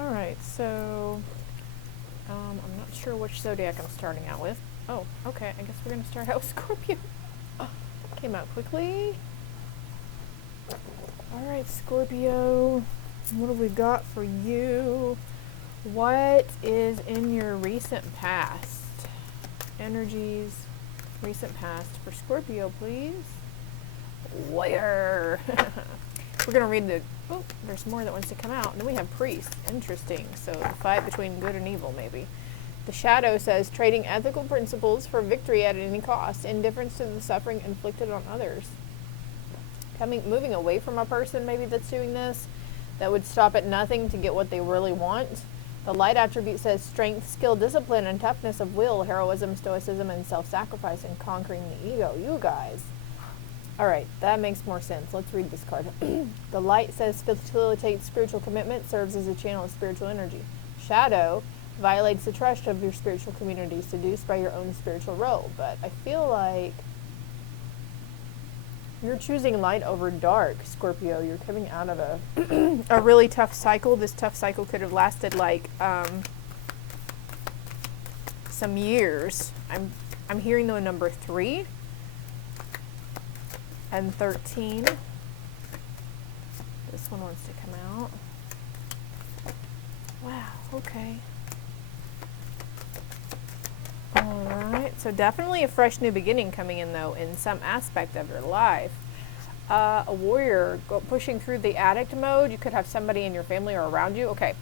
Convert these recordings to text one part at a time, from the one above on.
Alright, so I'm not sure which zodiac I'm starting out with. Oh, okay, I guess we're going to start out with Scorpio. Came out quickly. Alright, Scorpio, what have we got for you? What is in your recent past? Energies, recent past for Scorpio, please. Warrior. We're going to read the... Oh, there's more that wants to come out. And then we have priest. Interesting. So the fight between good and evil, maybe. The shadow says, trading ethical principles for victory at any cost. Indifference to the suffering inflicted on others. Moving away from a person, maybe, that's doing this. That would stop at nothing to get what they really want. The light attribute says, strength, skill, discipline, and toughness of will, heroism, stoicism, and self-sacrifice, and conquering the ego. You guys. Alright, that makes more sense. Let's read this card. The light says, facilitates spiritual commitment, serves as a channel of spiritual energy. Shadow violates the trust of your spiritual community, seduced by your own spiritual role. But I feel like you're choosing light over dark, Scorpio. You're coming out of a really tough cycle. This tough cycle could have lasted like some years. I'm hearing the number 3 and 13. This one wants to come out. Wow, okay. Alright, so definitely a fresh new beginning coming in, though, in some aspect of your life. A warrior pushing through the addict mode. You could have somebody in your family or around you. Okay,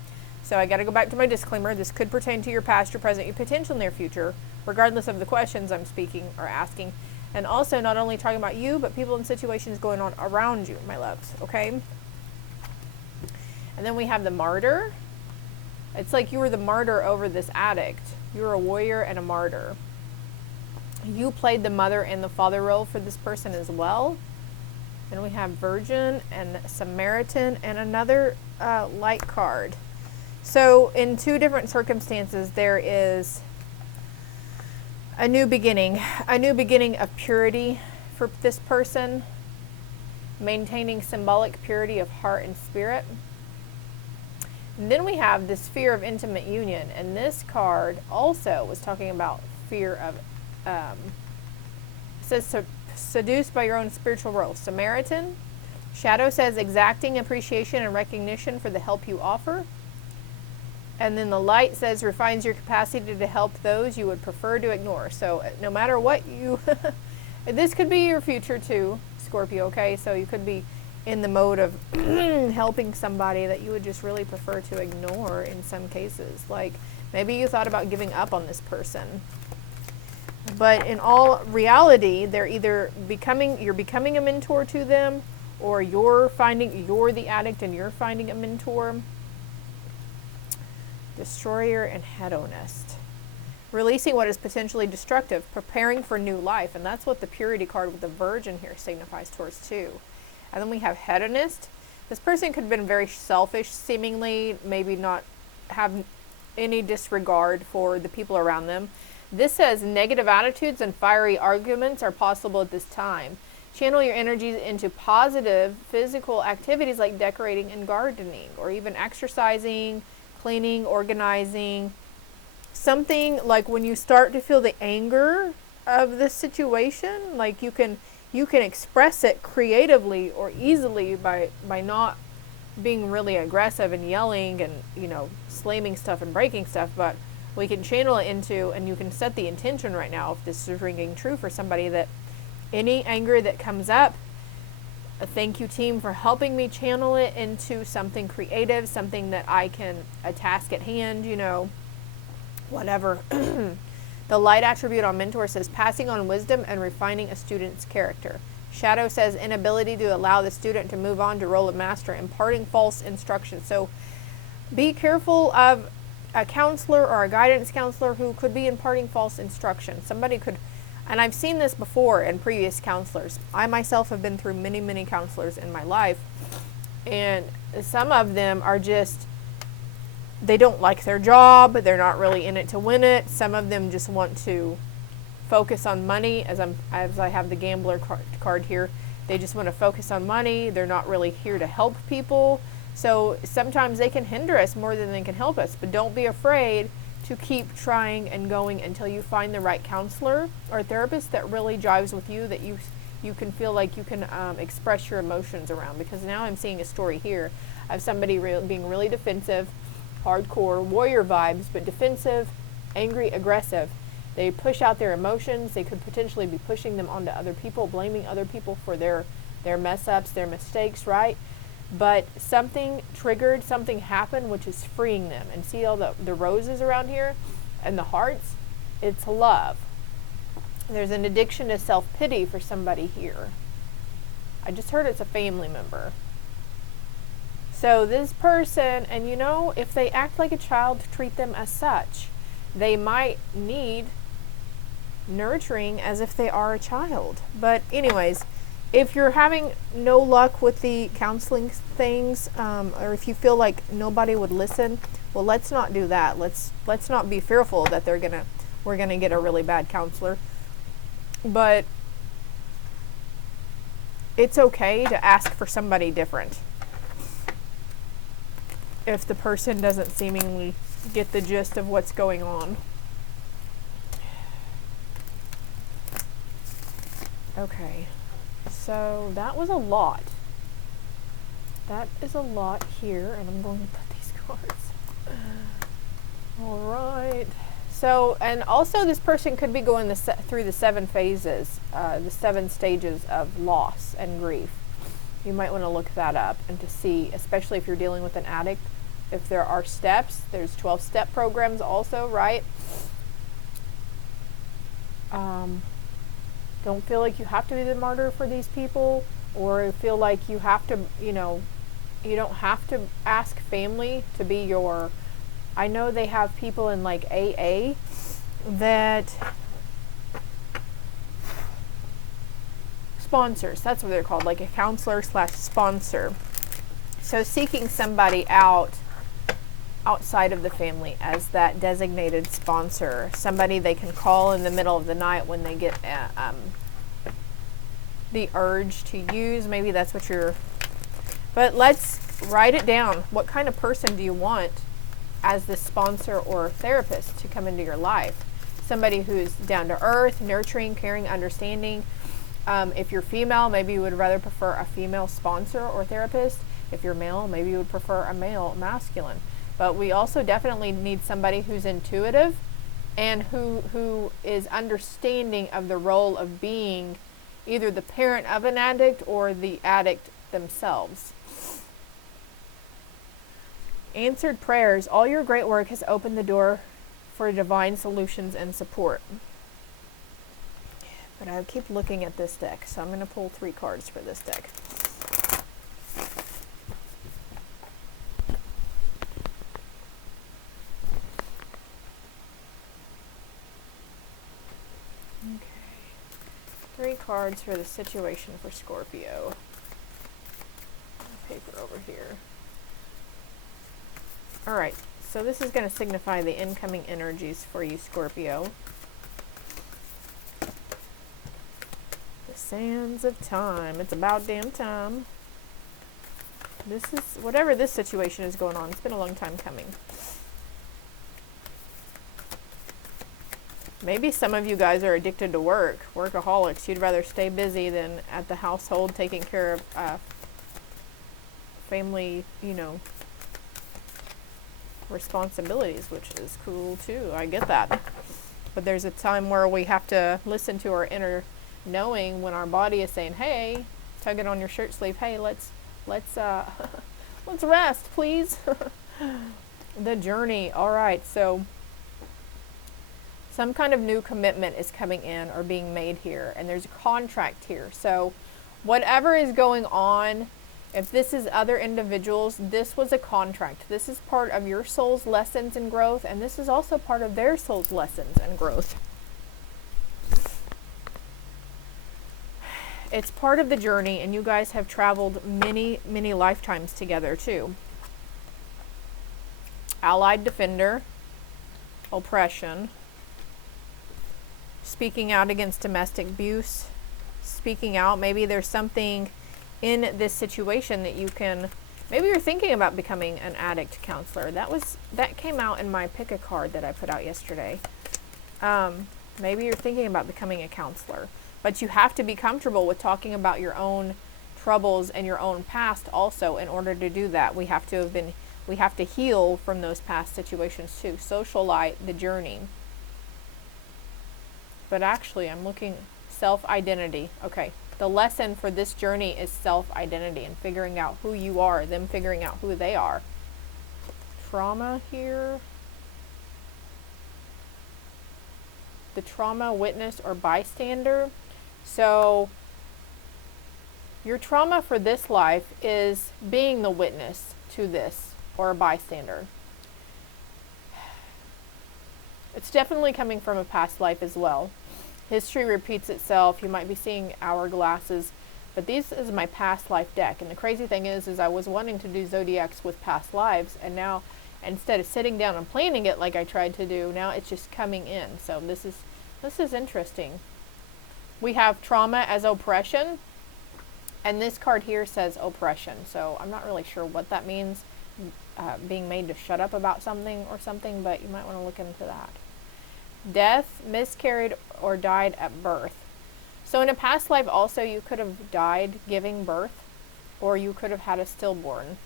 so I got to go back to my disclaimer. This could pertain to your past, your present, your potential near future, regardless of the questions I'm speaking or asking. And also not only talking about you, but people and situations going on around you, my loves, okay? And then we have the martyr. It's like you were the martyr over this addict. You were a warrior and a martyr. You played the mother and the father role for this person as well. And we have Virgin and Samaritan and another light card. So in 2 different circumstances, there is a new beginning of purity for this person, maintaining symbolic purity of heart and spirit. And then we have this fear of intimate union, and this card also was talking about fear of, it says seduced by your own spiritual role. Samaritan. Shadow says exacting appreciation and recognition for the help you offer. And then the light says refines your capacity to help those you would prefer to ignore. So no matter what you, this could be your future too, Scorpio, okay? So you could be in the mode of helping somebody that you would just really prefer to ignore in some cases. Like maybe you thought about giving up on this person. But in all reality, they're either you're becoming a mentor to them, or you're the addict and you're finding a mentor. Destroyer and hedonist. Releasing what is potentially destructive, preparing for new life. And that's what the purity card with the Virgin here signifies towards too. And then we have hedonist. This person could have been very selfish, seemingly, maybe not have any disregard for the people around them. This says negative attitudes and fiery arguments are possible at this time. Channel your energies into positive physical activities like decorating and gardening, or even exercising, cleaning, organizing. Something like when you start to feel the anger of the situation, like you can express it creatively or easily by not being really aggressive and yelling and, slamming stuff and breaking stuff, but we can channel it into, and you can set the intention right now, if this is ringing true for somebody, that any anger that comes up, a thank you team for helping me channel it into something creative, something that I can, a task at hand, whatever. The light attribute on mentor says passing on wisdom and refining a student's character. Shadow says inability to allow the student to move on to role of master, imparting false instruction. So be careful of a counselor or a guidance counselor who could be imparting false instruction. Somebody could, and I've seen this before in previous counselors. I myself have been through many, many counselors in my life, and some of them are just, they don't like their job. They're not really in it to win it. Some of them just want to focus on money, as I have the gambler card here. They just want to focus on money. They're not really here to help people. So sometimes they can hinder us more than they can help us, but don't be afraid to keep trying and going until you find the right counselor or therapist that really jives with you, that you can feel like you can express your emotions around. Because now I'm seeing a story here of somebody being really defensive, hardcore warrior vibes, but defensive, angry, aggressive. They push out their emotions. They could potentially be pushing them onto other people, blaming other people for their mess ups, their mistakes, right? But something triggered, something happened, which is freeing them. And see all the roses around here and the hearts? It's love. There's an addiction to self-pity for somebody here. I just heard it's a family member. So this person, and you know, if they act like a child, treat them as such. They might need nurturing as if they are a child. But anyways, if you're having no luck with the counseling things, or if you feel like nobody would listen, well, let's not do that. Let's not be fearful that we're gonna get a really bad counselor. But it's okay to ask for somebody different if the person doesn't seemingly get the gist of what's going on. Okay. So that was a lot. That is a lot here, and I'm going to put these cards. All right. So, and also this person could be going through the 7 phases, the 7 stages of loss and grief. You might want to look that up and to see, especially if you're dealing with an addict, if there are steps. There's 12-step programs also, right? Don't feel like you have to be the martyr for these people, or feel like you have to, you don't have to ask family to be your, I know they have people in like AA that sponsors, that's what they're called, like a counselor / sponsor. So seeking somebody outside of the family as that designated sponsor, somebody they can call in the middle of the night when they get the urge to use. Maybe that's what but let's write it down. What kind of person do you want as the sponsor or therapist to come into your life? Somebody who's down to earth, nurturing, caring, understanding. If you're female, maybe you would rather prefer a female sponsor or therapist. If you're male, maybe you would prefer a male, masculine. But we also definitely need somebody who's intuitive and who is understanding of the role of being either the parent of an addict or the addict themselves. Answered prayers. All your great work has opened the door for divine solutions and support. But I keep looking at this deck, so I'm going to pull 3 cards for this deck. Okay. 3 cards for the situation for Scorpio. Paper over here. Alright, so this is going to signify the incoming energies for you, Scorpio. The sands of time. It's about damn time. This is, whatever this situation is going on, it's been a long time coming. Maybe some of you guys are addicted to work, workaholics. You'd rather stay busy than at the household taking care of family, responsibilities, which is cool too. I get that. But there's a time where we have to listen to our inner knowing when our body is saying, hey, tugging on your shirt sleeve, hey, let's rest, please. The journey. All right, so some kind of new commitment is coming in or being made here, and there's a contract here. So whatever is going on, if this is other individuals, this was a contract. This is part of your soul's lessons and growth, and this is also part of their soul's lessons and growth. It's part of the journey, and you guys have traveled many, many lifetimes together too. Allied defender, oppression, speaking out against domestic abuse, speaking out. Maybe there's something in this situation that you can Maybe you're thinking about becoming an addict counselor. That came out in my pick a card that I put out yesterday. Maybe you're thinking about becoming a counselor, but you have to be comfortable with talking about your own troubles and your own past also. In order to do that, we have to heal from those past situations too. Socialite the journey. But actually, I'm looking self-identity. Okay. The lesson for this journey is self-identity and figuring out who you are, them figuring out who they are. Trauma here. The trauma witness or bystander. So your trauma for this life is being the witness to this or a bystander. It's definitely coming from a past life as well. History repeats itself. You might be seeing hourglasses, but this is my past life deck. And the crazy thing is I was wanting to do zodiacs with past lives, and now instead of sitting down and planning it like I tried to do, now it's just coming in. So this is interesting. We have trauma as oppression, and this card here says oppression. So I'm not really sure what that means, being made to shut up about something or something, but you might want to look into that. Death, miscarried, or died at birth. So in a past life also you could have died giving birth, or you could have had a stillborn.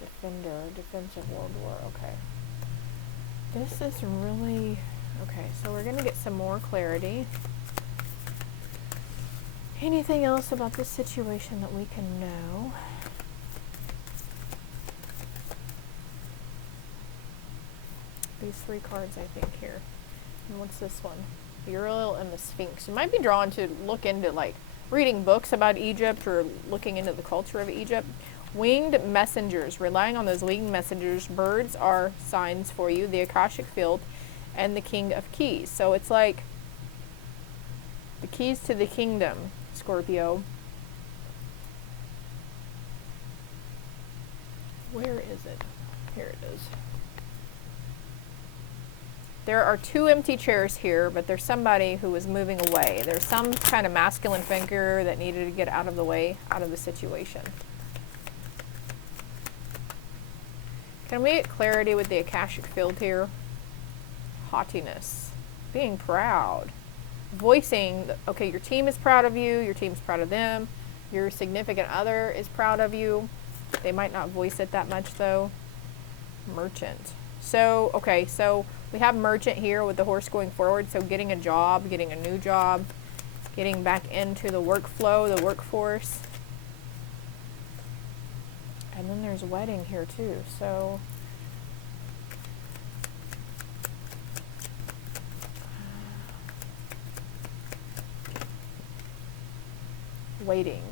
Defender, defensive World War, okay. This is really, okay, so we're going to get some more clarity. Anything else about this situation that we can know? These three cards, I think, here. And what's this one? Uriel and the Sphinx. You might be drawn to look into, like, reading books about Egypt or looking into the culture of Egypt. Winged messengers. Relying on those winged messengers. Birds are signs for you. The Akashic Field and the King of Keys. So it's like the keys to the kingdom, Scorpio. Where is it? Here it is. There are two empty chairs here, but there's somebody who is moving away. There's some kind of masculine figure that needed to get out of the way, out of the situation. Can we get clarity with the Akashic Field here? Haughtiness. Being proud. Voicing, okay, your team is proud of you, your team's proud of them, your significant other is proud of you. They might not voice it that much though. Merchant. So, okay, so we have merchant here with the horse going forward. So getting a job, getting a new job, getting back into the workflow, the workforce. And then there's wedding here too. So waiting.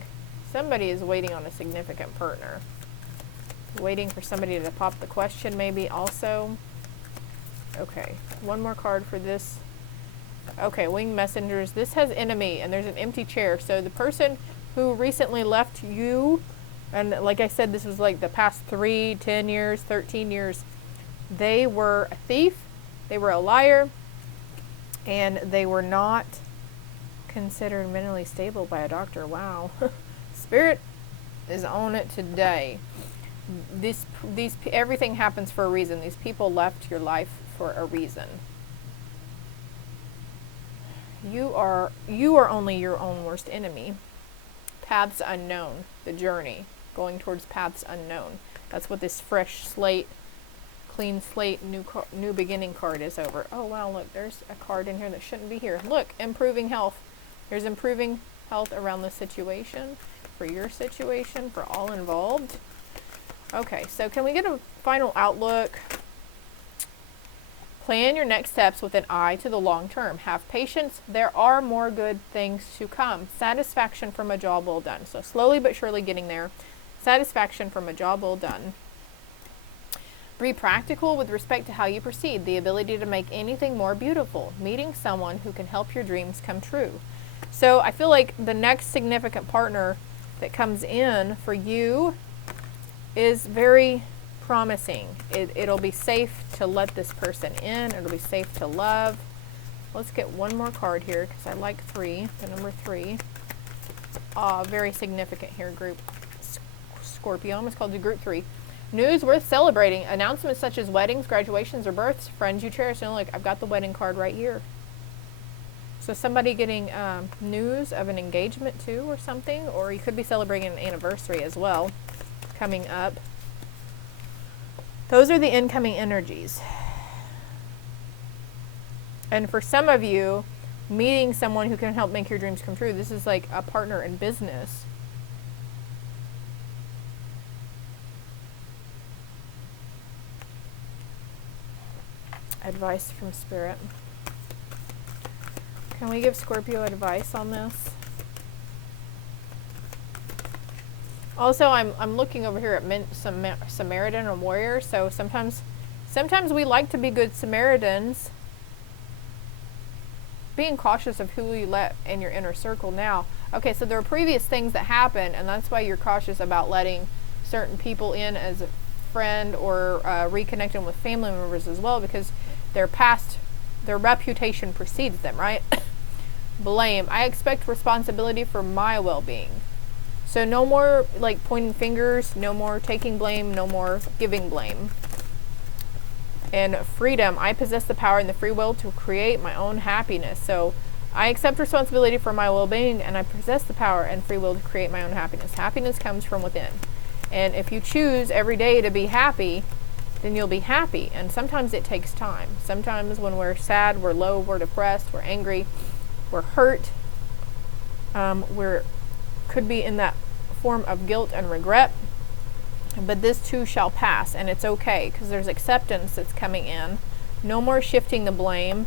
Somebody is waiting on a significant partner. Waiting for somebody to pop the question maybe also. Okay, one more card for this. Okay, winged messengers. This has enemy and there's an empty chair. So the person who recently left you, and like I said, this was like the past 3, 10 years, 13 years. They were a thief, they were a liar, and they were not considered mentally stable by a doctor. Wow. Spirit is on it today. Everything happens for a reason. These people left your life for a reason. You are only your own worst enemy. Paths unknown, the journey, going towards paths unknown. That's what this fresh slate, clean slate, new beginning card is over. Oh wow, look, there's a card in here that shouldn't be here. Look, improving health. There's improving health around the situation, for your situation, for all involved. Okay, so can we get a final outlook? Plan your next steps with an eye to the long term. Have patience. There are more good things to come. Satisfaction from a job well done. So slowly but surely getting there. Satisfaction from a job well done. Be practical with respect to how you proceed. The ability to make anything more beautiful. Meeting someone who can help your dreams come true. So I feel like the next significant partner that comes in for you is very promising. It'll be safe to let this person in. It'll be safe to love. Let's get one more card here because I like 3, the number 3. Very significant here, group Scorpio. Almost called you group 3. News worth celebrating. Announcements such as weddings, graduations, or births. Friends you cherish. And look, I've got the wedding card right here. So somebody getting news of an engagement too or something. Or you could be celebrating an anniversary as well coming up. Those are the incoming energies. And for some of you, meeting someone who can help make your dreams come true. This is like a partner in business. Advice from Spirit. Can we give Scorpio advice on this? Also, I'm looking over here at some Samaritan or warrior. So sometimes we like to be good Samaritans. Being cautious of who you let in your inner circle now. Okay, so there are previous things that happened, and that's why you're cautious about letting certain people in as a friend or reconnecting with family members as well, because their reputation precedes them, right? Blame. I expect responsibility for my well-being. So no more like pointing fingers, no more taking blame, no more giving blame. And freedom. I possess the power and the free will to create my own happiness. So I accept responsibility for my well-being, and I possess the power and free will to create my own happiness. Happiness comes from within. And if you choose every day to be happy, then you'll be happy. And sometimes it takes time. Sometimes when we're sad, we're low, we're depressed, we're angry, we're hurt, could be in that form of guilt and regret. But this too shall pass, and it's okay, because there's acceptance that's coming in. No more shifting the blame,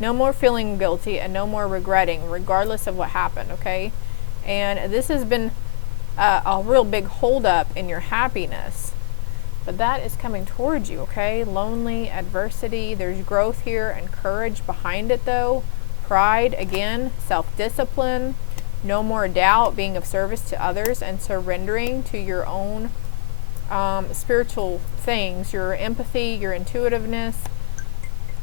no more feeling guilty, and no more regretting, regardless of what happened, okay? And this has been a real big holdup in your happiness. But that is coming towards you, okay? Lonely, adversity, there's growth here and courage behind it though. Pride, again, self-discipline, no more doubt, being of service to others, and surrendering to your own spiritual things, your empathy, your intuitiveness.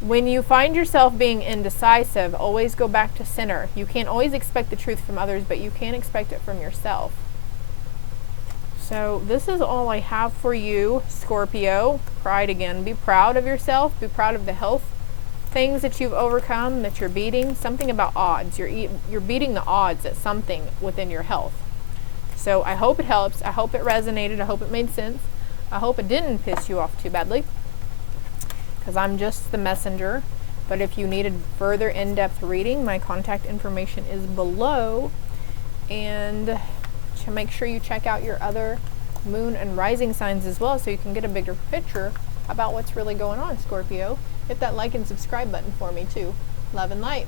When you find yourself being indecisive, always go back to center. You can't always expect the truth from others, but you can expect it from yourself. So this is all I have for you, Scorpio. Pride again. Be proud of yourself. Be proud of the health things that you've overcome, that you're beating. Something about odds. You're beating the odds at something within your health. So I hope it helps. I hope it resonated. I hope it made sense. I hope it didn't piss you off too badly, because I'm just the messenger. But if you needed further in-depth reading, my contact information is below. And to make sure you check out your other moon and rising signs as well, so you can get a bigger picture about what's really going on, Scorpio. Hit that like and subscribe button for me too. Love and light.